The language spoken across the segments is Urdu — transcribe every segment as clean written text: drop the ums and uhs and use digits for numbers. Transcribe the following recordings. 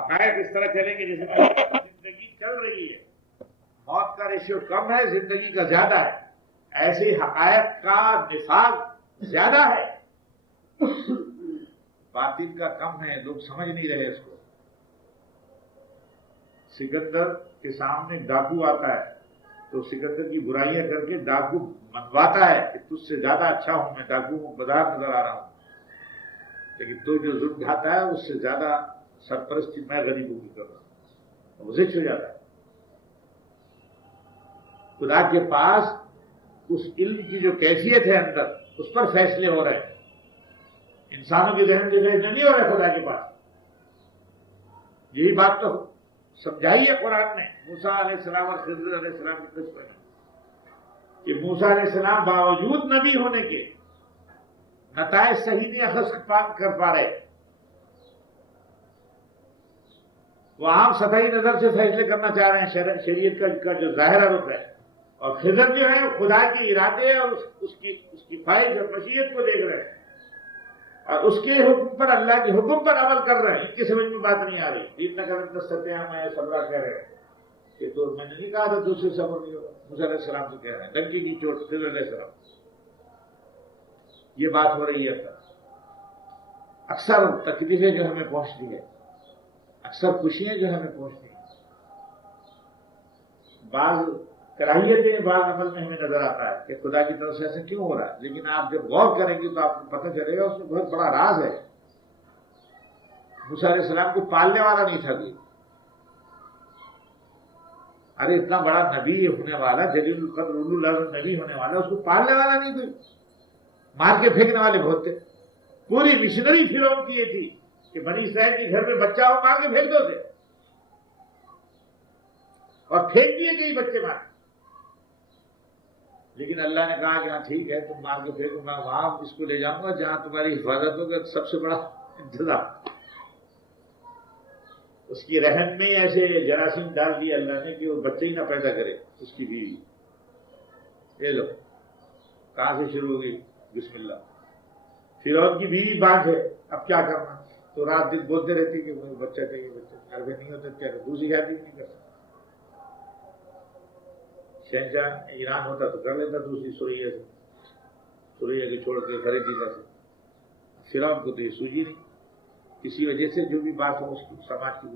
حقائق اس طرح چلیں گے جیسے زندگی چل رہی ہے، موت کا ریشیو کم ہے، زندگی کا زیادہ ہے، ایسے حقائق کا نفاذ زیادہ ہے، باطل کا کم ہے، لوگ سمجھ نہیں رہے اس کو۔ سکندر کے سامنے ڈاکو آتا ہے تو سکندر کی برائیاں کر کے ڈاکو منواتا ہے کہ تجھ سے زیادہ اچھا ہوں میں، ڈاکو ہوں، بدار نظر آ رہا ہوں، لیکن تو جو ظلم ڈھاتا ہے اس سے زیادہ سرپرستی میں غریبوں کی کر رہا ہوں، وہ ذکر ہو جاتا ہے۔ خدا کے پاس اس علم کی جو کیفیت ہے اندر، اس پر فیصلے ہو رہے ہیں، انسانوں کے ذہن سے فیصلے نہیں ہو رہے خدا کے پاس۔ یہی بات تو سمجھائی ہے قرآن نے موسیٰ علیہ السلام اور خضر علیہ السلام کی قصے میں، کہ موسیٰ علیہ السلام باوجود نبی ہونے کے نتائج صحیح نہیں اخذ کر پا رہے، وہ عام سطحی نظر سے فیصلے کرنا چاہ رہے ہیں، شریعت کا جو ظاہرہ رخ ہے، اور خضر جو ہے وہ خدا کے ارادے اور اس کی خواہش اور مشیت کو دیکھ رہے ہیں، اور اس کے حکم پر، اللہ کے حکم پر عمل کر رہے ہیں۔ ان کی سمجھ میں بات نہیں آ رہی۔ اتنا کرم ستیہ میں صبرہ کہہ رہے ہیں کہ تو میں نے نہیں کہا تھا دوسرے صبر نہیں ہوگا، موسیٰ علیہ السلام سے کہہ رہے ہیں، ڈنکی کی چوٹ خضر علیہ السلام، یہ بات ہو رہی ہے۔ اکثر تکلیفیں جو ہمیں پہنچتی ہے، اکثر خوشیاں جو ہمیں پہنچتی ہیں، بعض کراہیتیں بعض عمل میں ہمیں نظر آتا ہے کہ خدا کی طرف سے ایسا کیوں ہو رہا ہے، لیکن آپ جب غور کریں گے تو آپ کو پتہ چلے گا اس میں بہت بڑا راز ہے۔ موسیٰ علیہ السلام کو پالنے والا نہیں تھا کوئی، ارے اتنا بڑا نبی ہونے والا، جلیل القدر اولو العزم نبی ہونے والا، اس کو پالنے والا نہیں کوئی، مار کے پھینکنے والے بہت تھے۔ پوری مشنری فرعون کی یہ تھی کہ بنی اسرائیل کے گھر میں بچہ ہو مار کے پھینک دو تھے، اور پھینک دیے کئی بچے مار، لیکن اللہ نے کہا کہ ہاں ٹھیک ہے تم مار کے پھینکو، میں وہاں اس کو لے جاؤں گا جہاں تمہاری حفاظت ہوگا سب سے بڑا انتظام۔ اس کی رحم میں ایسے جراثیم ڈال دیا اللہ نے کہ وہ بچے ہی نہ پیدا کرے اس کی بیوی۔ یہ لو کہاں سے شروع ہوگی، بسم اللہ۔ فرعون کی بیوی بانجھ ہے، اب کیا کرنا، تو رات دن بولتے رہتی کہ مجھے بچہ چاہیے، بچہ گھر میں نہیں ہوتا کیا کریں، دوسری شادی نہیں کرتا۔ شہنشاہ ایران ہوتا تو کر لیتا دوسری سوریا سے، سوریا کے چھوڑ کے خریدیتا سے۔ فرعون کو تو یہ سوجی نہیں، کسی وجہ سے جو بھی بات ہو اس کی سماج کی۔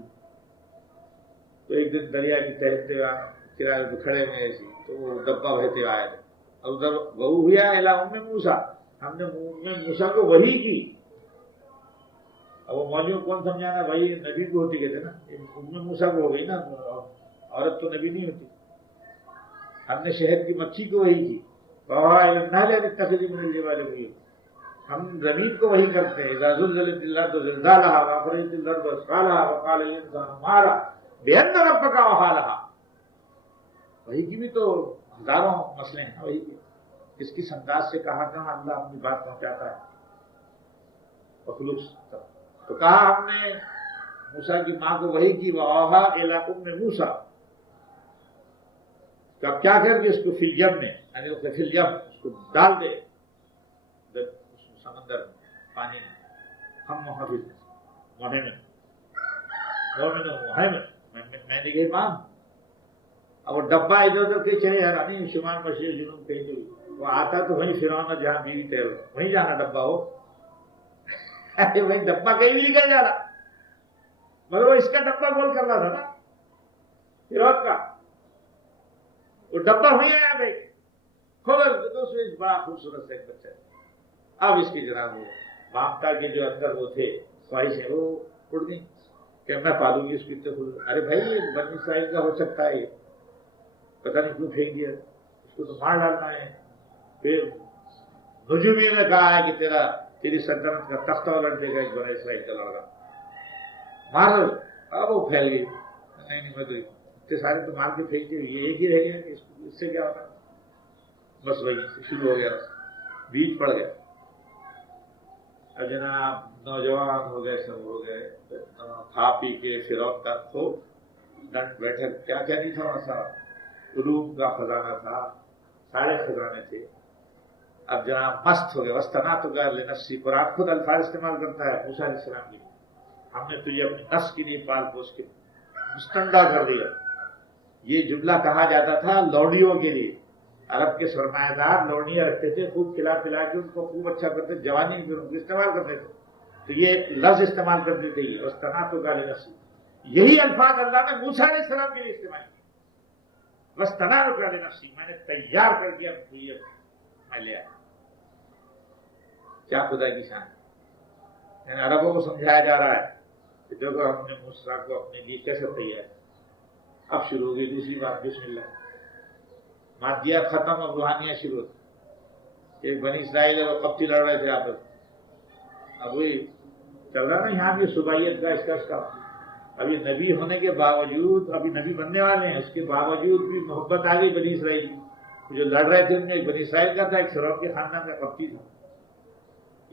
تو ایک دن دریا کی تہتے کرائے پہ کھڑے میں ایسی، تو وہ ڈبہ بہتے آئے تھے، اور ادھر وہو ہوا الی ام موسیٰ، ہم نے ام موسیٰ کو وحی کی۔ اب وہ مولویوں کو کون سمجھانا، بھائی نبی کو ہوتی کہتے نا، ام موسیٰ کو ہو گئی نا، عورت تو نبی نہیں ہوتی۔ ہم نے شہد کی مکھی کو وحی کی، ہم زمین کو وحی کرتے ہیں، اذا زلزلت الارض زلزالها واخرجت الارض اثقالها وقال الانسان ما لها بان ربك اوحى لها۔ وحی کی بھی تو ہزاروں مسئلے ہیں، وحی کی کس کس انداز سے کہا تھا اللہ اپنی بات پہنچاتا ہے مخلوق تک۔ تو کہا ہم نے موسیٰ کی ماں کو وحی کی، وَأَوْحَىٰ إِلَىٰ أُمِّ مُوسَىٰ، تو اب کیا کر کے اس کو فی الیم میں، یعنی اس کو فی الیم، اس کو ڈال دے سمندر پانی میں، ہم محافظ مہمن مومن محمد میں نے کہی ماں، اب وہ ڈبہ ادھر ادھر کہیں چلے حیرانی شمال مشرق جنوب کہیں بھی، وہ آتا تو وہیں فرعون جہاں بیوی تیر ہو وہیں جانا ڈبہ ہو، وہیں ڈبہ کہیں بھی نکل جا رہا، مگر وہ اس کا ڈبہ گول کر رہا تھا نا فرعون کا، وہ ڈبہ ہوئی آیا بھائی کھولا تو اس بڑا خوبصورت سے ایک بچہ ہے۔ اب اس کی جناب وہ مامتا کے جو اندر وہ تھے خواہشیں وہ اڑ گئی کہ میں پالوں گی اس کی طرف۔ ارے بھائی یہ بنی اسرائیل کا ہو سکتا ہے، یہ پتہ نہیں کیوں پھینک دیا، اس کو تو مار ڈالنا ہے۔ پھر نجومی نے کہا ہے کہ تیری سلطنت کا تختہ الٹ دے گا ایک بنی اسرائیل کا لڑکا، مار دو۔ اب وہ پھیل گئی، نہیں میں تو اتنے سارے تو مار کے پھینک دے، یہ ایک ہی رہ گیا، اس سے کیا ہوتا، بس وہی شروع ہو گیا، بیچ پڑ گیا۔ اب جناب نوجوان ہو گئے، سب ہو گئے، کھا پی کے فرعون کا تو ڈنڈ بیٹھے، کیا کیا نہیں تھا وہاں سارا، علوم کا خزانہ تھا، سارے خزانے تھے۔ اب جناب مست ہو گئے، وسطنعت لنفسی، قرآن خود الفاظ استعمال کرتا ہے موسیٰ علیہ السلام کی، ہم نے تجھے اپنی نفس کے لیے پال پوس کے مستندہ کر دیا. یہ جملہ کہا جاتا تھا لوڑیوں کے لیے. عرب کے سرمایہ دار لوڑیاں رکھتے تھے، خوب کھلا پلا کے ان کو خوب اچھا کرتے، جوانی میں ان کو استعمال کرتے تھے. تو یہ لفظ استعمال کرتے تھے یہ وَاسْتَنَعْتُكَ لِنَفْسِي. یہی الفاظ اللہ نے موسیٰ علیہ السلام کے لیے استعمال کیے. وَاسْتَنَعْتُكَ لِنَفْسِي، میں نے تیار کر دیا میں لے آیا. کیا خدا کی شان ہے. یعنی عربوں کو سمجھایا جا رہا ہے کہ دیکھو ہم نے موسیٰ کو اپنے لیے کیسے تیار. اب شروع ہوگی دوسری بات. بسم اللہ. مادیات ختم اور روحانیاں شروع ہوتی. ایک بنی اسرائیل اور قبطی لڑ رہے تھے آپس. اب وہی چل رہا نا یہاں بھی صوبائیت کا اس کا. ابھی نبی ہونے کے باوجود، ابھی نبی بننے والے ہیں، اس کے باوجود بھی محبت آ گئی بنی اسرائیل. جو لڑ رہے تھے ان میں ایک بنی اسرائیل کا تھا، ایک سرور کے خاندان کا قبطی تھا.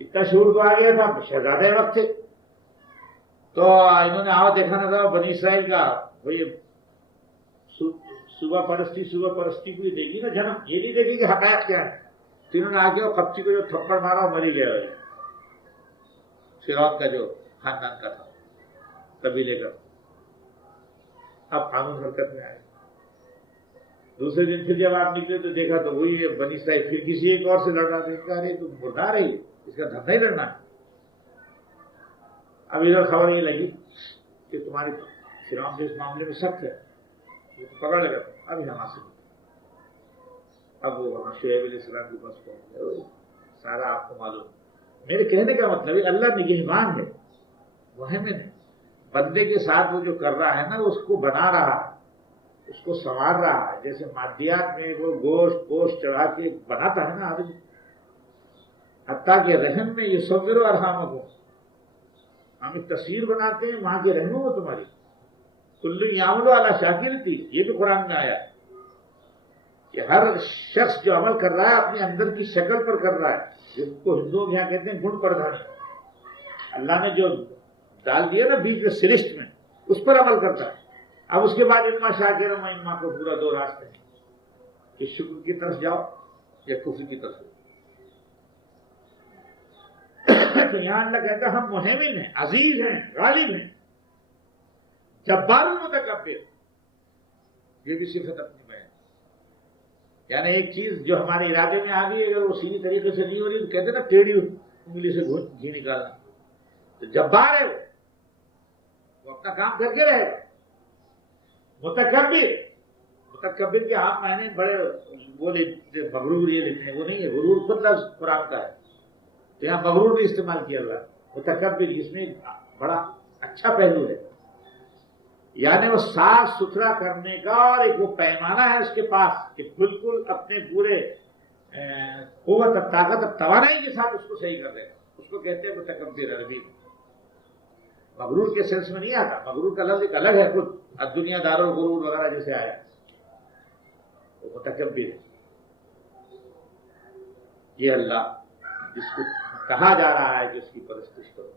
اتنا شعور تو آ گیا تھا، شہزادے وقت تھے. تو انہوں نے آؤ دیکھا نہ تھا بنی اسرائیل کا بھائی صبح پرستی کو ہی دے گی نا جنم، یہ نہیں دیکھی کہ حقائق کیا ہے. تو انہوں نے آ کے وہ قبطی کو جو تھپڑ مارا مر ہی گیا. فرعون کا جو خاندان کا تھا قبیلے کا. اب قانون حرکت میں آئے. دوسرے دن پھر جب آپ نکلے تو دیکھا تو وہی بنی اسرائیل پھر کسی ایک اور سے لڑ رہا تھا. کہا رہے تم مردار ہے، اس کا دھندا ہی لڑنا ہے. اب ادھر خبر یہ لگی کہ تمہاری فرعون جو اس معاملے میں سخت ہے، پکڑ لگا. اب یہاں سے اب وہ وہاں شعیب علیہ السلام کے پاس پہنچ گئے. سارا آپ کو معلوم. میرے کہنے کا مطلب ہے اللہ نگہبان ہے، وہم نہیں. بندے کے ساتھ وہ جو کر رہا ہے نا، اس کو بنا رہا ہے، اس کو سنوار رہا ہے. جیسے مادیات میں وہ گوشت چڑھا کے بناتا ہے نا آدمی، حتیٰ کہ رحم میں یہ صبر ارحام کو ہم ایک تصویر بناتے ہیں وہاں کے رحموں میں تمہاری. کل یعمل علی شاکرتی، یہ بھی قرآن میں آیا کہ ہر شخص جو عمل کر رہا ہے اپنے اندر کی شکل پر کر رہا ہے، جس کو ہندوؤں کے یہاں کہتے ہیں گن پردھانی. اللہ نے جو ڈال دیا نا بیچ میں سرشت میں، اس پر عمل کرتا ہے. اب اس کے بعد اما شاکر و اما کو پورا دو راستے ہیں کہ شکر کی طرف جاؤ یا کفر کی طرف. تو یہاں اللہ کہتا ہے ہم مہمن ہیں، عزیز ہیں، غالب ہیں، جبار المتکبر. یہ بھی صفت اپنی بیان. یعنی ایک چیز جو ہمارے ارادے میں آ گئی اگر وہ سیدھی طریقے سے نہیں ہو رہی تو کہتے ہیں نا ٹیڑھی انگلی سے گھی نکالنا. تو جبار ہے وہ اپنا کام کر کے رہے. متکبر کے آپ معنی بڑے وہ مغرور یہ لکھتے ہیں، وہ نہیں ہے. غرور خود لفظ قرآن کا ہے، تو یہاں مغرور بھی استعمال کیا ہوا ہے. متکبر اس میں بڑا اچھا پہلو ہے، یعنی وہ صاف ستھرا کرنے کا اور ایک وہ پیمانہ ہے اس کے پاس کہ بالکل اپنے پورے قوت اور طاقت اور توانائی کے ساتھ اس کو صحیح کر دے گا. اس کو کہتے ہیں متکبر عربی میں. مغرور کے سینس میں نہیں آتا. مغرور کا لفظ ایک الگ ہے خود. الدنیا دار الغرور وغیرہ جیسے آیا وہ متکبر ہے. یہ اللہ جس کو کہا جا رہا ہے کہ اس کی پرستش کرو،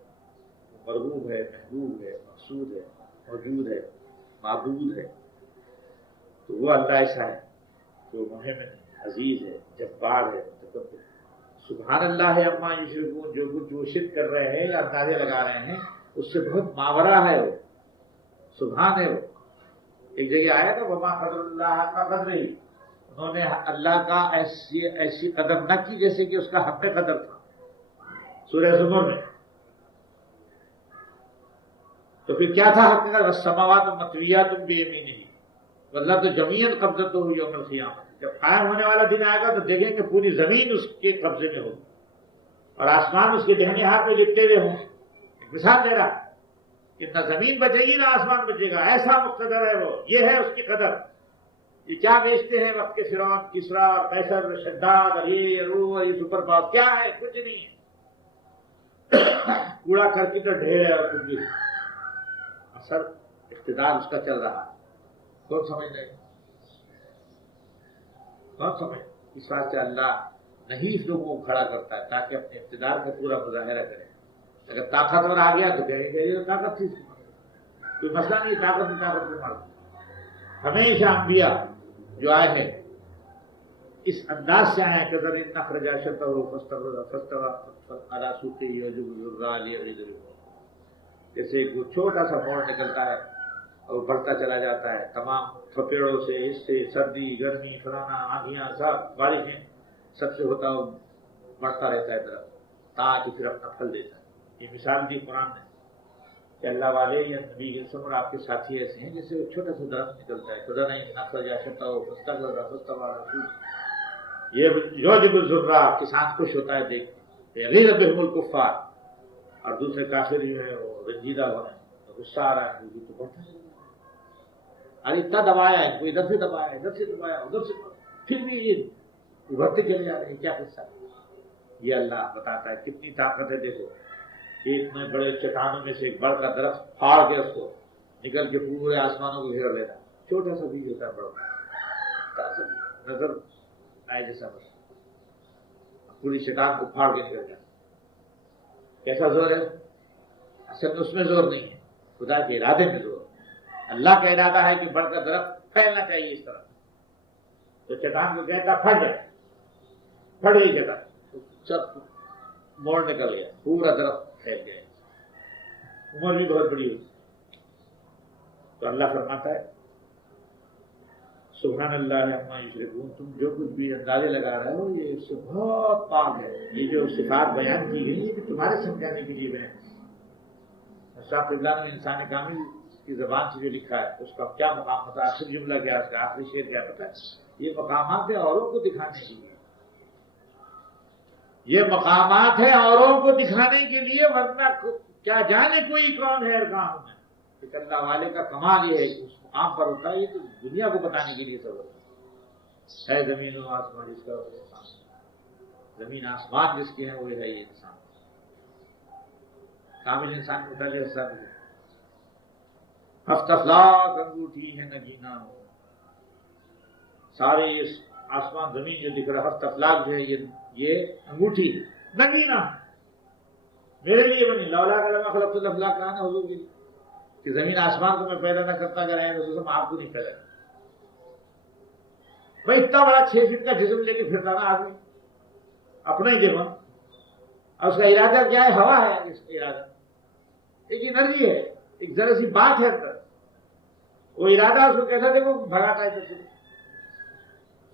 مرغوب ہے، محبوب ہے، مقصود ہے، موجود ہے، معبود ہے. تو وہ اللہ ایسا ہے جو مہمن ہے، عزیز ہے، جبار ہے، متکبر. سبحان اللہ ہے اما یشرکون. جو کچھ وہ شرک کر رہے ہیں یا اندازے لگا رہے ہیں اس سے بہت ماورا ہے وہ. سبحان ہے وہ. ایک جگہ آیا تھا وما قدر اللہ حق قدرہ، انہوں نے اللہ کا ایسی قدر نہ کی جیسے کہ اس کا حق قدر تھا. سورہ زمر میں. تو پھر کیا تھا حق قدر؟ السماوات مطویات بیمینہ. اللہ تو جمیعاً قبضتہ یوم القیامہ. جب قائم ہونے والا دن آئے گا تو دیکھیں کہ پوری زمین اس کے قبضے میں ہوگی اور آسمان اس کے دہنے ہاتھ میں لپٹے ہوئے ہوں. ایک مثال دے رہا کہ نہ زمین بچے گی نہ آسمان بچے گا، ایسا مقتدر ہے وہ. یہ ہے اس کی قدر. یہ کیا بیچتے ہیں وقت کے فرعون کسریٰ اور قیصر اور شداد اور یہ روح اور یہ سپر پاور، کیا ہے؟ کچھ نہیں ہے. کوڑا کرکٹ تو ڈھیر ہے اور کچھ بھی. اصل اقتدار اس کا چل رہا ہے. کون سمجھ رہے؟ کون سمجھ؟ اس بات سے اللہ نحیف لوگوں کو کھڑا کرتا ہے تاکہ اپنے اقتدار کا پورا مظاہرہ کرے. اگر طاقتور آ گیا تو کہیں گے یہ طاقت تھی، کوئی مسئلہ نہیں. طاقت میں طاقت میں مار. ہمیشہ انبیاء جو آئے ہیں اس انداز سے آئے ہیں کہ ذرا نخرج شطہ فاستوى على سوقه يعجب الزراع ليغيظ بهم. جیسے ایک چھوٹا سا موڑ نکلتا ہے اور بڑھتا چلا جاتا ہے، تمام تھپیڑوں سے، اس سے سردی گرمی فلانا آندھیاں سب بارشیں سب سے ہوتا ہو بڑھتا رہتا ہے درخت تاکہ پھر اپنا پھل دیتا ہے۔ یہ مثال دی قرآن نے کہ اللہ والے یا نبی کے سمر آپ کے ساتھی ایسے ہیں جیسے ایک چھوٹا سا درخت نکلتا ہے، خدا نہیں نقل یا شتا ہو فستا کر رہا فستا والا، یہ یوجب الذرہ، کسان خوش ہوتا ہے دیکھ کے، غیر بہم الکفار، اور دوسرے کافر جو ہے وہ رنجیدہ ہو رہے ہیں، غصہ آ رہا ہے تو بڑھتا ہے، ارے اتنا دبایا ہے، کوئی ادھر سے دبایا ادھر سے دبایا ادھر سے، پھر بھی یہ ابھرتے چلے جا رہے ہیں، کیا قصہ ہے؟ یہ اللہ بتاتا ہے کتنی طاقت ہے۔ دیکھو ایک میں بڑے چٹانوں میں سے ایک بڑا درخت پھاڑ کے اس کو نکل کے پورے آسمانوں کو گھیر لیتا، چھوٹا سا بیج ہوتا ہے، بڑا نظر آئے جیسا بس پوری چٹان کو پھاڑ کے نکل جاتا۔ کیسا زور ہے؟ اصل میں اس میں زور نہیں ہے، خدا کے ارادے میں زور ہے۔ اللہ کا ارادہ ہے کہ بڑھ کر درخت پھیلنا چاہیے اس طرح، تو چٹان کو کہتا پھٹ جائے، پھٹ گئی چٹان، سب موڑ نکل گیا، پورا درخت پھیل گیا، عمر بھی بہت بڑی ہوئی۔ تو اللہ فرماتا ہے سبحان اللہ عما یشرکون، تم جو کچھ بھی اندازے لگا رہے ہو یہ اس سے بہت پاک ہے۔ یہ جو صفات بیان کی گئی ہے کہ تمہارے سمجھانے کے لیے بیان، صاحب قبلہ نے انسان کامل کی زبان سے جو لکھا ہے اس کا کیا مقام ہوتا ہے، آخری جملہ کیا، اس کا آخری شعر کیا پتا ہے؟ یہ مقامات ہے اوروں کو دکھانے کے لیے، یہ مقامات ہے اوروں کو دکھانے کے لیے، ورنہ کیا جانے کوئی کون ہے ارکان میں۔ کہ اللہ والے کا کمال یہ ہے کہ اس مقام پر ہوتا ہے، یہ تو دنیا کو بتانے کے لیے سب ہے۔ زمین و آسمان جس کا انسان، زمین آسمان جس کے ہیں وہ ہے یہ انسان، کامل انسان کے متعلق حصہ بھی ہے۔ ہفت افلاک انگوٹھی ہے نگینا، سارے اس آسمان زمین جو دکھ رہا ہفت افلاک جو ہے یہ انگوٹھی نگینا میرے لیے بنی، لولا کلمہ خلقت الافلاک کہا نا حضور کے لیے کہ زمین آسمان کو میں پیدا نہ کرتا اگر آئے تو آپ کو نہیں پیدا کرتا۔ بھائی اتنا بڑا 6 فٹ کا جسم لے کے پھرتا نا آدمی، اپنا ہی جرم، اور اس کا ارادہ کیا ہے؟ ہوا ہے، اس کا ارادہ ایک انرجی ہے، ایک ذرا سی بات ہے اندر، وہ ارادہ اس کو کیسا دیکھو بھگاتا ہے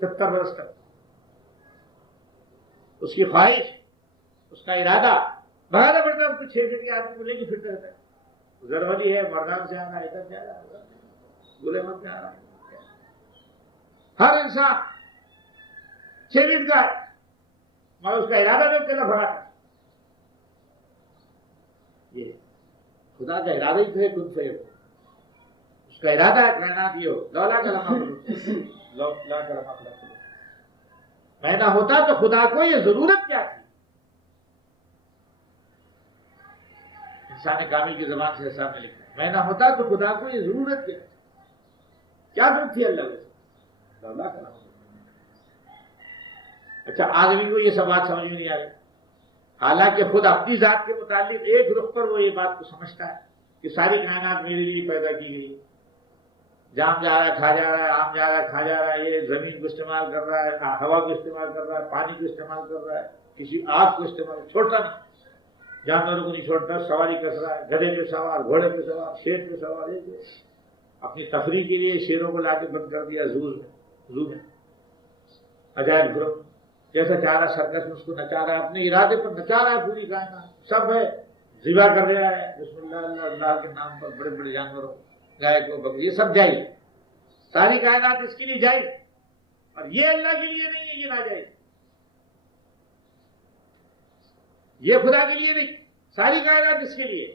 70 برس تک، اس کی خواہش، اس کا ارادہ بھگانا پڑتا ہے اس کو، 6 فٹ کے آدمی کو لے کے پھرتا رہتا ہے۔ ضروری ہے مردان سے آ رہا ہے، ادھر سے آ رہا ہے، گلے مت میں آ رہا ہے، ہر انسان 6 فٹ کا ہے مگر اس کا ارادہ نہیں کرنا بھگاتا۔ یہ خدا کا ارادہ ہی تو ہے، کن فیکون، اس کا ارادہ ہے کائنات یہ ہو، لولا کلمہ میں نہ ہوتا تو خدا کو یہ ضرورت کیا تھی؟ انسان کامل کی زبان سے حساب میں لکھا ہے میں نہ ہوتا تو خدا کو یہ ضرورت کیا تھی؟ کیا ضرورت تھی اللہ کو؟ لولا کلمہ۔ اچھا آدمی کو یہ سب بات سمجھ میں نہیں آ رہی، حالانکہ خود اپنی ذات کے متعلق ایک رخ پر وہ یہ بات کو سمجھتا ہے کہ ساری کائنات میرے لیے پیدا کی گئی، جام جا رہا ہے کھا جا رہا ہے، آم جا رہا ہے کھا جا رہا ہے، یہ زمین کو استعمال کر رہا ہے، ہوا کو استعمال کر رہا ہے، پانی کو استعمال کر رہا ہے، کسی آگ کو استعمال چھوڑتا نہیں، جانوروں کو نہیں چھوڑتا، سواری کر رہا ہے، گدھے پہ سوار، گھوڑے پہ سوار، شیر پہ سوار، اپنی تفریح کے لیے شیروں کو لا کے بند کر دیا زو میں، عجائب گروہ جیسا چاہ رہا سرکس میں اس کو نچا رہا ہے، اپنے ارادے پر نچا رہا ہے، پوری کائنات سب ہے، ذبح کر رہا ہے بسم اللہ اللہ اللہ کے نام پر، بڑے بڑے جانوروں، گائے کو بکری، یہ سب جائز، ساری کائنات اس کے لیے جائز، اور یہ اللہ کے لیے نہیں ہے، یہ ناجائز، یہ خدا کے لیے نہیں، ساری کائنات اس کے لیے،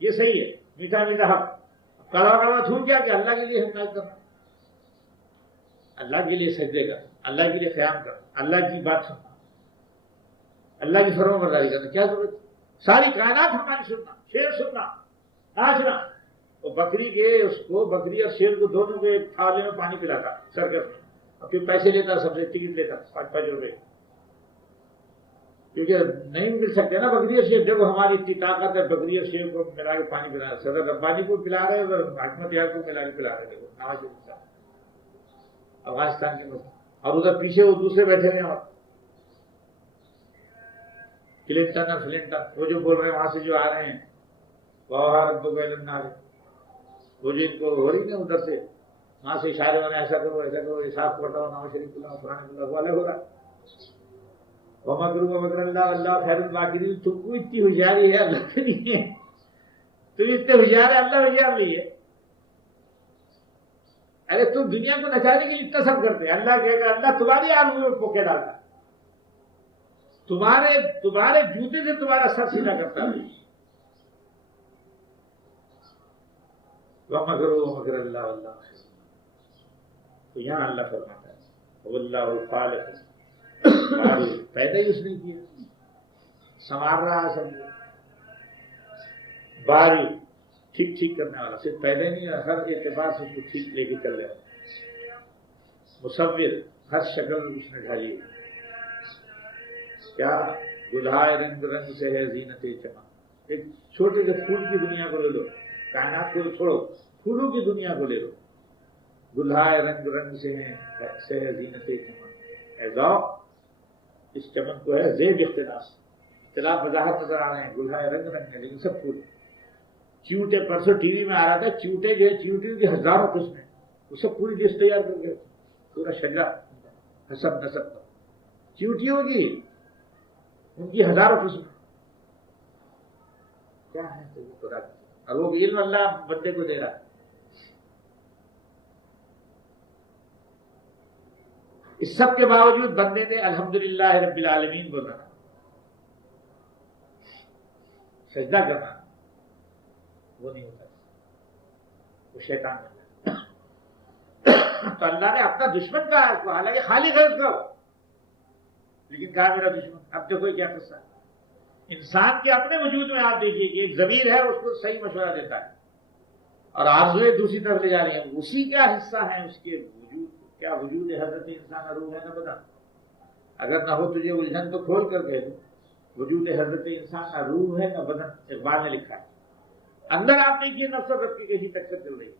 یہ صحیح ہے، میٹھا میٹھا حق، کڑوا کڑوا چھوٹ گیا کہ اللہ کے لیے حمایت کرنا، اللہ کے لیے سجدے کرنا، اللہ کے لیے قیام کرنا، اللہ کی بات سننا، اللہ کی فرما برداری کرنا، کیا ضرورت ہے؟ ساری کائنات ہماری سننا، شیر سننا، ناچنا، وہ بکری کے اس کو بکری اور شیر کو دونوں کو ایک تھالے میں پانی پلاتا سرکس میں، اور پھر پیسے لیتا، سب سے ٹکٹ لیتا 5-5 روپے، کیونکہ نہیں مل سکتے نا بکری اور شیر، دیکھو ہماری اتنی طاقت ہے بکری اور شیر کو ملا کے پانی پلانا، صدر ربانی کو پلا رہے ادھر حکمت یار کو ملا کے پلا رہے، دیکھو نواز شریف صاحب افغانستان کے مسئلہ، اور ادھر پیچھے وہ دوسرے بیٹھے ہوئے ہیں، اور کلنٹن اور فلنٹن وہ جو بول رہے ہیں وہاں سے جو آ رہے ہیں ربک الی النار، وہ جو ان کو ہو رہی نا ادھر سے وہاں سے اشارے ہونا ایسا کرو حساب پڑھاؤ نواز شریف اللہ فلانے اللہ والے ہو رہا ومکروا ومکر اللہ واللہ خیر الماکرین. تم کو اتنی ہوشیاری ہے اللہ کے لیے، تم اتنے ہوشیار ہے اللہ ہوشیار نہیں ہے. ارے تم دنیا کو نچانے کے لیے اتنا سب کرتے ہیں، اللہ کہے گا اللہ تمہاری آرزو میں پوکے ڈالتا ہے، تمہارے جوتے سے تمہارا سر سیدھا کرتا ہے. وَمَكَرُوا وَمَكَرَ اللَّهُ وَاللَّهُ خَيْرُ الْمَاكِرِينَ. تو یہاں اللہ فرماتا ہے وَاللَّهُ الْخَالِقُ، پیدا ہی اس نے کیا، سنوار رہا ہے سب، باری ٹھیک کرنے والا، صرف پیدا نہیں ہے، ہر اعتبار سے اس کو ٹھیک لے کے چل رہا، مصور، ہر شکل اس نے ڈھالی ہے. کیا گلہائے رنگ رنگ سے ہے زینت چمن. ایک چھوٹے سے پھول کی دنیا کو لے لو، کائنات کو چھوڑو، پھولوں کی دنیا کو لے لو. گلہائے رنگ رنگ سے ہے زینت چمن. اے ذوق، اس چمن کو ہے زیب اختلاف وضاحت نظر آ رہے ہیں. گلہائے رنگ رنگ ہے لیکن سب پھول. چیوٹے، پرسوں ٹی وی میں آ رہا تھا، چیوٹے جو ہے چیوٹیوں کی ہزاروں قسمیں، وہ سب پوری ڈش تیار کر کے پورا شجرا حسب نسب کا چیوٹیوں کی، ان کی ہزاروں قسمیں. کیا ہے خدا، اور وہ علم اللہ بندے کو دے رہا ہے. اس سب کے باوجود بندے نے الحمدللہ رب العالمین بولنا، سجدہ کرنا، وہ نہیں ہوتا، وہ شیطان بن جاتا. تو اللہ نے اپنا دشمن کہا اس کو، حالانکہ خالق ہے اس کا، لیکن کہا میرا دشمن. اب دیکھو کیا قصہ ہے انسان کے اپنے وجود میں. آپ دیکھیے کہ ایک ضمیر ہے، اس کو صحیح مشورہ دیتا ہے، اور آرزویں دوسری طرف لے جا رہی ہیں. اسی کا حصہ ہے اس کے وجود. کیا وجود ہے حضرت انسان روح ہے نہ بتا. اگر نہ ہو تجھے الجھن تو کھول کر کہہ دو، وجود حضرت انسان نہ روح ہے نہ بدن. اقبال نے لکھا ہے. اندر آپ دیکھیے نفس و رب کی کیسی ٹکر چل رہی ہے.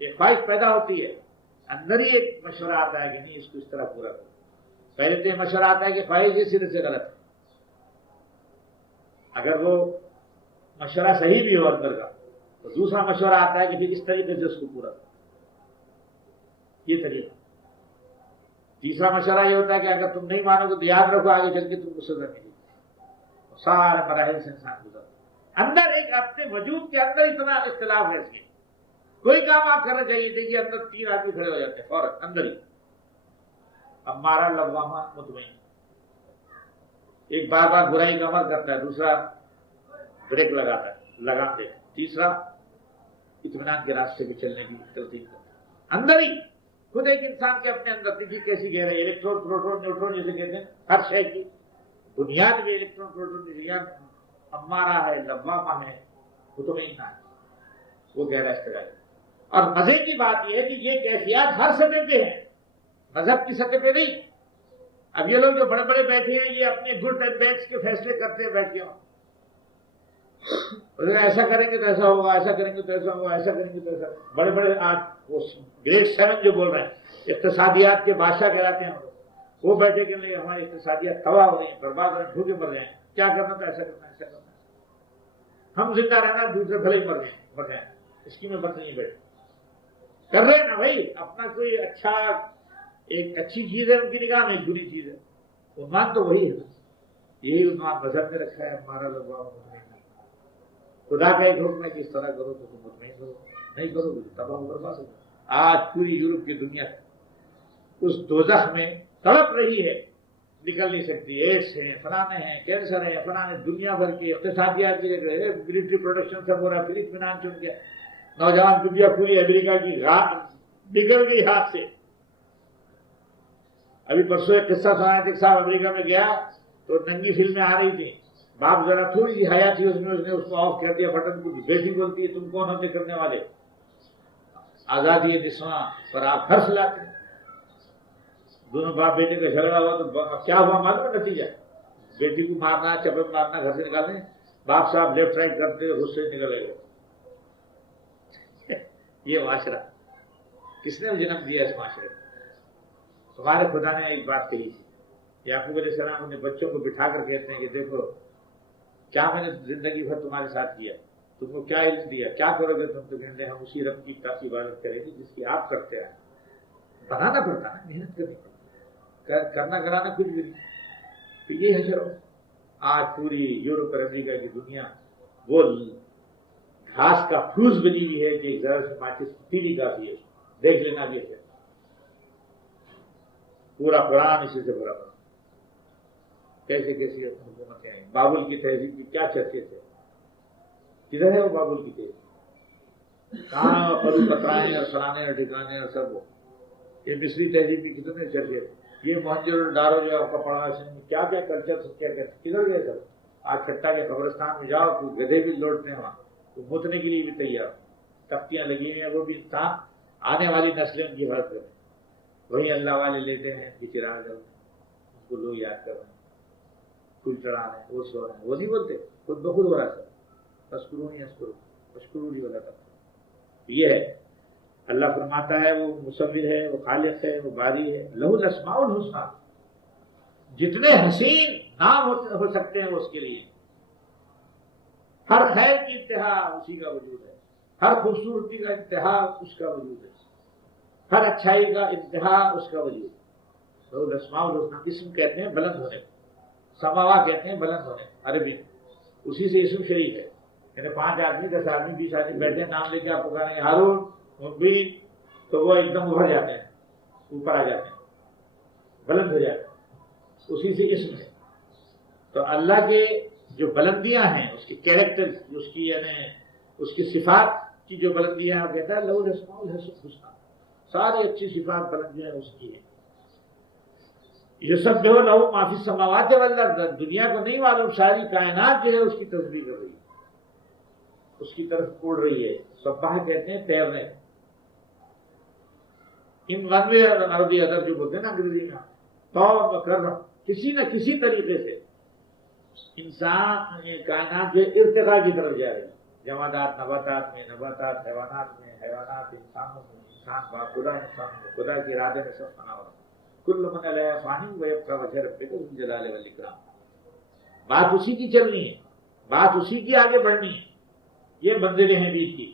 ایک خواہش پیدا ہوتی ہے، اندر ہی ایک مشورہ آتا ہے کہ نہیں اس کو اس طرح پورا کرو. پہلے تو یہ مشورہ آتا ہے کہ خواہش یہ سرے سے غلط ہے. اگر وہ مشورہ صحیح بھی ہو اندر کا تو دوسرا مشورہ آتا ہے کہ پھر اس طریقے سے اس کو پورا کرو. یہ طریقہ. تیسرا مشورہ یہ ہوتا ہے کہ اگر تم نہیں مانو گے تو یاد رکھو آگے چل کے تم کو سزا ملے گی. سارے مراحل سے انسان گزرتا اندر ایک اپنے وجود کے اندر اتنا اختلاف ہے. اس کے کوئی کام آپ کرنا چاہیے، دیکھیے اندر 3 آدمی کھڑے ہو جاتے ہیں فوراً اندر ہی. امارہ لوامہ مطمئن. ایک بار بار برائی کا عمل کرتا ہے، دوسرا بریک لگاتا ہے، لگام دیتا ہے، تیسرا اطمینان کے راستے پہ چلنے کی تلقین کرتا ہے. اندر ہی خود ایک انسان کے اپنے اندر دیکھیے کیسی گہرائی. الیکٹرون پروٹون نیوٹرون جیسے کہتے ہیں، ہر شے کی بنیاد بھی الیکٹرون پروٹون نیوٹرون. امارہ ہے، لوامہ ہے، مطمئنہ ہے، وہ گہرا استقرار. اور مزے کی بات یہ ہے کہ یہ کیفیات ہر سطح پہ ہیں، مذہب کی سطح پہ نہیں. اب یہ لوگ جو بڑے بڑے بیٹھے ہیں یہ اپنے گڈ اینڈ بیڈس کے فیصلے کرتے ہیں بیٹھ کے. ایسا کریں گے تو ایسا ہوگا، ایسا کریں گے تو ایسا ہوگا، ایسا کریں گے تو ایسا. بڑے بڑے آج وہ گریڈ 7 جو بول رہے ہیں، اقتصادیات کے بادشاہ کہلاتے ہیں وہ بیٹھے کہ نہیں ہماری اقتصادیات تباہ ہو رہی ہیں، برباد ہو رہے ہیں، بھوکے مر رہے ہیں، کیا کرنا تو ایسا کرنا، ایسا کرنا. ہم زندہ رہنا، دوسرے بھلے ہی مر جائیں، اسکیمیں بن رہی ہیں بیٹھے کر رہے ہیں نا بھائی. اپنا کوئی اچھا ایک اچھی چیز ہے ان کی نگاہ میں، ایک بری چیز ہے. عنوان تو وہی ہے، یہی عنوان مذہب میں رکھا ہے ہمارا لوگ. خدا کا ایک حکم ہے کہ اس طرح کرو تو تم مطمئن کرو، نہیں کرو تو تباہ و برباد ہو. آج پوری یورپ کی دنیا اس دوزخ میں تڑپ رہی ہے، نکل نہیں سکتی. ایڈس ہیں، فلانے ہیں، کینسر ہے، فلانے دنیا بھر کی اقتصادیات کی جگہ ملٹری پروڈکشن سب ہو رہا ہے، پھر اطمینان چن گیا. نوجوان دنیا پوری امریکہ کی بگڑ گئی ہاتھ سے. ابھی پرسوں ایک قصہ سنا تھا، صاحب امریکہ میں گیا تو ننگی فلمیں آ رہی تھیں، باپ ذرا تھوڑی سی حیا تھی اس نے اس کو آف کر دیا بٹن کو. بیٹی بولتی ہے تم کون ہوتے کرنے والے، آزادی نسواں پر آپ ہرس لاتے ہیں. دونوں باپ بیٹے کا جھگڑا ہوا تو کیا ہوا معلوم ہے نتیجہ؟ بیٹی کو مارنا، چپل مارنا، گھر سے نکالنے. باپ صاحب لیفٹ رائٹ کرتے غصے سے نکلے گئے. یہ معاشرہ کس نے جنم دیا اس معاشرے میں؟ ہمارے خدا نے ایک بات کہی تھی. یعقوب علیہ السلام اپنے بچوں کو بٹھا کر کہتے ہیں کہ دیکھو کیا میں نے زندگی بھر تمہارے ساتھ کیا، تم کو کیا علم دیا؟ کیا کرو گے تم؟ تو کہتے ہیں ہم اسی رب کی عبادت کریں گے جس کی آپ کرتے ہیں. بنانا پڑتا ہے، محنت کرنی پڑتی، کرنا کرانا کچھ بھی نہیں. تو یہ حشر آج پوری یورپ اور امریکہ کی دنیا وہ گھاس کا پھوس بنی ہوئی ہے کہ ایک ذرا سے ماچس پیلی کافی ہے، دیکھ لینا بھی ہے. پورا قرآن اسی سے بھرا پڑا. کیسے کیسی حکومتیں ہیں. بابل کی تہذیب کی کیا چرچے تھے؟ کدھر ہے وہ بابل کی تہذیب؟ کہاں پرو پترائیں اور فلانے اور ٹھکانے اور سب وہ. یہ مصری تہذیب کی کتنے چرچے تھے. یہ موہنجو ڈارو جو آپ کا پڑھا کیا کیا کلچر سب کیا کیا کدھر گئے سب. آج کھٹا کے قبرستان میں جاؤ تو گدھے بھی لوٹتے ہیں وہاں، تو متنے کے لیے بھی تیار. تختیاں لگی ہوئی ہیں، وہ بھی انسان آنے والی نسلیں ان کی حفاظت کریں. وہی اللہ والے لیتے ہیں کہ چراغ جلتے ہیں، ان کو لوگ یاد کر رہے ہیں، پھول چڑھا رہے ہیں، وہ سو رہے ہیں. وہ نہیں بولتے، خود بخود ہو رہا ہے سب. اشکرونی اشکرو اشکرونی والا کرتا. یہ ہے اللہ فرماتا ہے وہ مصور ہے، وہ خالق ہے، وہ باری ہے. لہ الاسماء الحسنی، جتنے حسین نام ہو سکتے ہیں وہ اس کے لیے. ہر خیر کی انتہا اسی کا وجود ہے، ہر خوبصورتی کا انتہا اس کا وجود ہے، ہر اچھائی کا انتہا اس کا وجود ہے. لہ الاسماء الحسنی اسم کہتے ہیں بلند ہونے، سماوا کہتے ہیں بلند ہونے عربی میں. اسی سے اسم شریک ہے. یعنی 5 آدمی 10 آدمی 20 آدمی بیٹھے ہیں، نام لے کے آپ پکاریں گے ہارون مبین، تو وہ ایک دم ابھر جاتے ہیں، اوپر آ جاتے ہیں، بلند ہو جاتے ہیں. اسی سے اسم ہے. تو اللہ کے جو بلندیاں ہیں، اس کے کیریکٹر، اس کی یعنی اس کی صفات کی جو بلندیاں ہیں، کہتا ہے لہ الاسماء الحسنی، ساری اچھی صفات بلندیاں اس کی ہیں. یسبح لہ ما فی السماوات والارض، دنیا کو نہیں معلوم ساری کائنات جو ہے اس کی تسبیح کر رہی ہے، اس کی طرف اڑ رہی ہے. سباہ کہتے ہیں تیرنے. ان ون وے اور عربی ادب جو بولتے ہیں نا انگریزی میں، تو کر رہا کسی نہ کسی طریقے سے انسان کائنات جو ارتقاء کی طرف جائے گا. جمادات نباتات میں، نباتات حیوانات میں، حیوانات انسانوں میں، انسان با خدا انسان میں، خدا کے ارادے میں سب فنا ہو رہا ہے. کل من علیہا فان ویبقی وجہ ربک ذو الجلال والاکرام. بات اسی کی چلنی ہے، بات اسی کی آگے بڑھنی ہے. یہ بندے ہیں بیچ کی.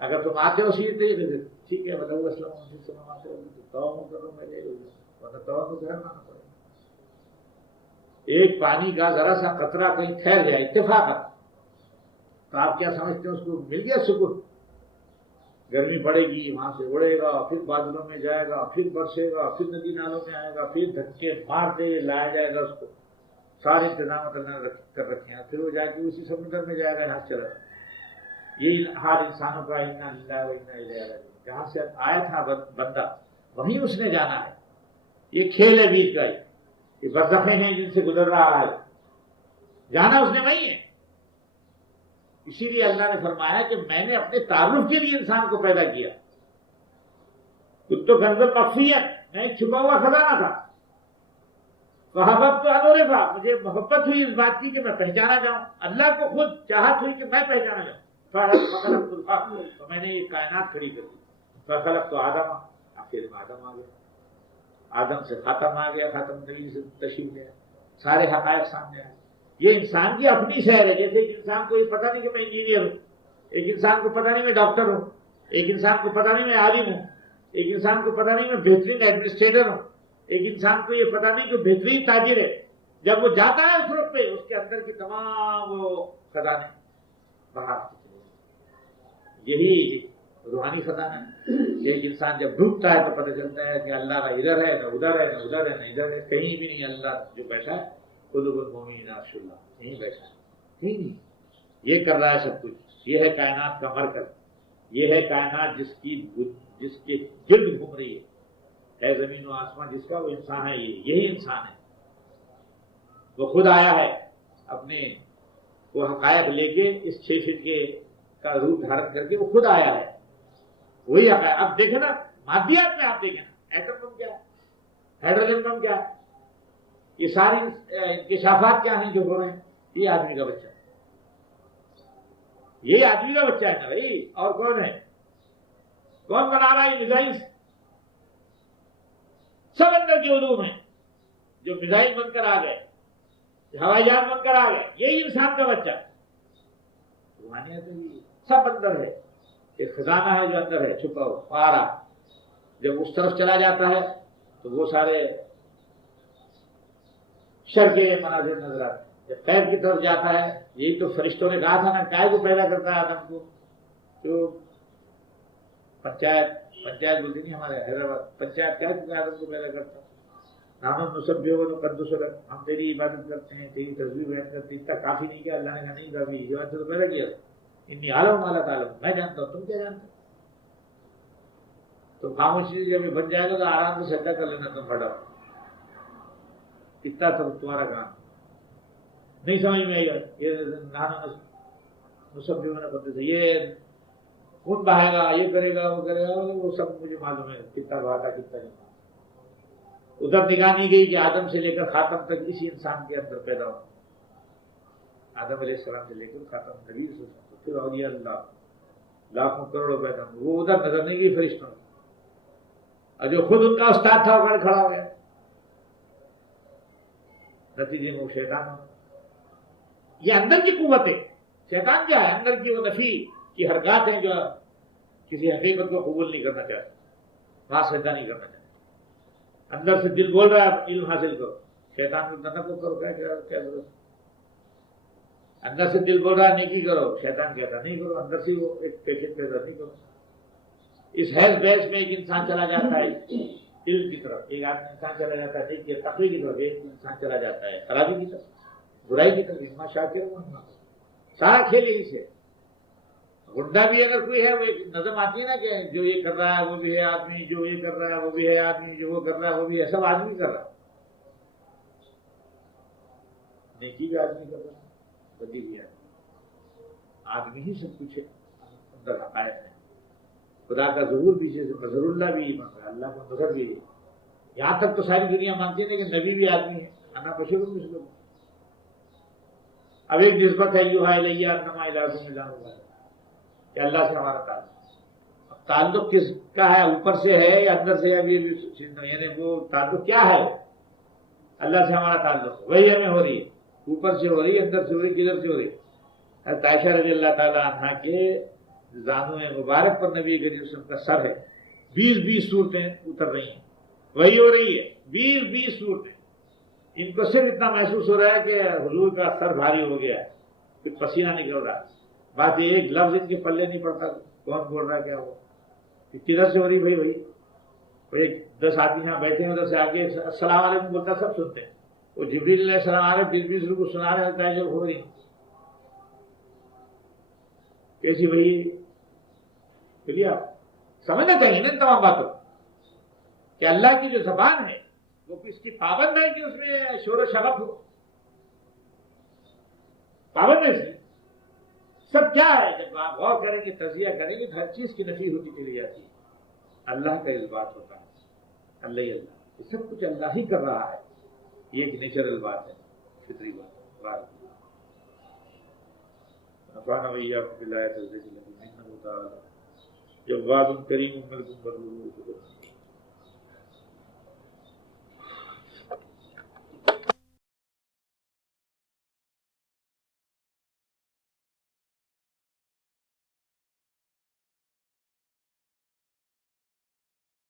اگر تم آتے ہو اسی طریقے سے ٹھیک ہے، بتاؤ السلام علیکم آتے ہو تو کرو، میں لے لوں ورنہ تو گھر آنا پڑے. ایک پانی کا ذرا سا قطرہ کہیں ٹھہر جائے اتفاق، تو آپ کیا سمجھتے ہیں اس کو مل گیا سکون؟ گرمی پڑے گی، وہاں سے اڑے گا، پھر بادلوں میں جائے گا، پھر برسے گا، پھر ندی نالوں میں آئے گا، پھر دھکے مارتے لایا جائے گا اس کو. سارے انتظامات اللہ نے کر رکھے ہیں. پھر وہ جا کے اسی سمندر میں جائے گا، یہاں چلا. یہی حال انسانوں کا، انا للہ و انا الیہ راجعون. جہاں سے آیا تھا بندہ وہیں اس نے جانا ہے. یہ کھیل ہے بیچ کا، یہ برزخیں ہیں جن سے گزر رہا ہے، جانا اس نے وہیں ہے. اسی لیے اللہ نے فرمایا کہ میں نے اپنے تعارف کے لیے انسان کو پیدا کیا. خود تو کنز مخفیت، میں ایک چھپا ہوا خزانہ تھا. فحببت ان اعرفہ، مجھے محبت ہوئی اس بات کی کہ میں پہچانا جاؤں. اللہ کو خود چاہت ہوئی کہ میں پہچانا جاؤں. فخلقت الخلق، تو میں نے یہ کائنات کھڑی کر دی. فخلقت آدم، آخر میں آدم آ گیا. آدم سے خاتم آ گیا، خاتم نبی سے تشریف لیا، سارے حقائق سامنے آئے. یہ انسان کی اپنی شہر ہے. جیسے ایک انسان کو یہ پتہ نہیں کہ میں انجینئر ہوں، ایک انسان کو پتہ نہیں میں ڈاکٹر ہوں، ایک انسان کو پتہ نہیں میں عالم ہوں، ایک انسان کو پتہ نہیں میں بہترین ایڈمنسٹریٹر ہوں، ایک انسان کو یہ پتہ نہیں کہ بہترین تاجر ہے. جب وہ جاتا ہے اس وقت پہ اس کے اندر کی تمام وہ خزانے باہر. یہی روحانی خزانہ ہے. ایک انسان جب ڈوبتا ہے تو پتہ چلتا ہے کہ اللہ کا ادھر ہے، نہ ادھر ہے، نہ ادھر ہے، نہ ادھر ہے، کہیں بھی نہیں. اللہ جو بیٹھا ہے قلوب المؤمنین عرش اللہ، نہیں بیٹھا ہے، کہیں نہیں. یہ کر رہا ہے سب کچھ. یہ ہے کائنات کا مرکز. یہ ہے کائنات جس کے گرد گھوم رہی ہے زمین و آسمان جس کا، وہ انسان ہے. یہی انسان ہے. وہ خود آیا ہے اپنے وہ حقائق لے کے، اس 6 فٹ کے کا روپ دھارن کر کے وہ خود آیا ہے. وہی حقائق. اب دیکھیں نا مادیات میں، آپ دیکھیں نا ایٹم بم کیا ہے، ہائیڈروجن بم کیا ہے، یہ ساری انکشافات کیا ہیں جو ہو رہے ہیں. یہ آدمی کا بچہ ہے، یہ آدمی کا بچہ ہے نا بھائی. اور کون ہے؟ کون بنا رہا ہے یہ میزائل؟ سب اندر کے علوم ہیں جو میزائل بن کر آ گئے، ہوائی جہاز بن کر آ گئے. یہی انسان کا بچہ. روحانیت ہے. سب اندر ہے، ایک خزانہ ہے جو اندر ہے چھپا ہوا آ رہا، جب اس طرف چلا جاتا ہے تو وہ سارے شر کے مناظر نظر آتے ہیں، جب خیر کی طرف جاتا ہے، یہی تو فرشتوں نے کہا تھا نا، کائے کو پیدا کرتا ہے آدم کو، جو پنچایت بولتی نہیں ہمارے حیدرآباد، پنچایت کیا آدم کو پیدا کرتا، نام نصب و قدس لک، ہم تیری عبادت کرتے ہیں، تیری تصویر بیان کرتے ہیں، اتنا کافی نہیں کیا؟ اللہ نے کہا نہیں کافی، یہ بات تو پیدا کیا انی عالم مالا تعلم، میں جانتا ہوں، تم کیا جانتے ہو؟ تو خاموشی جب یہ بن جائے گا تو آرام سے سجدہ کر لینا تم پڑا، اتنا تمہارا کام نہیں سمجھ میں آئے گا، یہ نانا نصب قدس، یہ خون بہائے گا، یہ کرے گا، وہ کرے گا، وہ سب مجھے معلوم ہے کتنا بہاتا کتنا نہیں۔ ادھر نگاہ نہیں گئی کہ آدم سے لے کر خاتم تک اسی انسان کے اندر پیدا ہوا، آدم علیہ السلام سے لے کر خاتم نبی سے پھر اولیاء اللہ لاکھوں کروڑوں پیدا ہوئے، وہ ادھر نظر نہیں گئی فرشتوں، اور جو خود ان کا استاد تھا وہ کھڑا ہو گیا، نتیجے میں وہ شیطان ہو، یہ اندر کی قوت ہے۔ شیطان کیا ہے؟ اندر کی وہ نفی کی حرکات ہیں جو کسی حقیقت کو قبول نہیں کرنا چاہتے، وہاں سجدہ نہیں کرنا چاہتے۔ اندر سے دل بول رہا ہے علم حاصل کرو، شیطان کو نہ کرو، کیا ضرورت؟ اندر سے دل بول رہا ہے نیکی کرو، شیطان کہتا نہیں کرو، اندر سے وہ ایک پیشنٹ پیدا نہیں کرو۔ اس حیض بحث میں ایک انسان چلا جاتا ہے علم کی طرف، ایک آدمی انسان چلا جاتا ہے نیکی تقوی کی طرف، ایک انسان چلا جاتا ہے خرابی کی طرف، برائی کی طرف، اما شاکر ہوں، سارا کھیل یہی سے۔ غنڈہ بھی اگر کوئی ہے، وہ ایک نظم آتی ہے نا کہ جو یہ کر رہا ہے وہ بھی ہے آدمی، جو یہ کر رہا ہے وہ بھی ہے آدمی، جو وہ کر رہا ہے وہ بھی ہے، سب آدمی کر رہا ہے، نیکی بھی آدمی کر رہا ہے، بدی بھی آدمی ہی سب کچھ ہے، اندر حقائق ہے۔ خدا کا ظہور بھی سے نظر اللہ بھی مان رہا ہے، اللہ کا نظر بھی ہے، یہاں تک تو ساری دنیا مانتی ہے کہ نبی بھی آدمی ہے، انا بشر مثلکم۔ اب ایک نسبت ہے یوحی الیہ انما الہکم الہ واحد، کہ اللہ سے ہمارا تعلق، اب تعلق کس کا ہے؟ اوپر سے ہے یا اندر سے؟ اب یہ یعنی وہ تعلق کیا ہے؟ اللہ سے ہمارا تعلق وہی ہمیں ہو رہی ہے، اوپر سے ہو رہی ہے، اندر سے ہو رہی ہے، کدھر سے ہو رہی ہے؟ حضرت عائشہ رضی اللہ تعالی عنہا کے زانو مبارک پر نبی کریم صلی اللہ علیہ وسلم کا سر ہے، 20 صورتیں اتر رہی ہیں، وہی ہو رہی ہے، 20 صورتیں۔ ان کو صرف اتنا محسوس ہو رہا ہے کہ حضور کا سر بھاری ہو گیا ہے، پھر پسینہ نکل رہا ہے، بات یہ ایک لفظ ان کے پلے نہیں پڑتا، کون بول رہا ہے کیا ہوا، کدھر سے ہو رہی بھائی؟ ایک 10 آدمی یہاں بیٹھے ہیں، ادھر سے آگے السلام علیکم بولتا سب سنتے ہیں، وہ جبریل علیہ السلام آ رہے 20 لوگوں کو سنا رہے ہیں، جو ہو رہی کیسی بھائی؟ چلیے آپ سمجھنا چاہیے نا ان تمام باتوں کہ اللہ کی جو زبان ہے وہ کس کی پابند ہے کہ اس میں شور و شغف ہو، پابند ہے سے سب کیا ہے؟ جب آپ غور کریں گے، تجزیہ کریں گے، ہر چیز کی نفی ہوتی چلی جاتی ہے، اللہ کا اثبات ہوتا ہے، اللہ ہی اللہ، یہ سب کچھ اللہ ہی کر رہا ہے، یہ ایک نیچرل بات ہے، فطری بات ہے۔ نفعنا وإياكم بالآيات التي لكم إنه تعالى جواد كريم ملك برور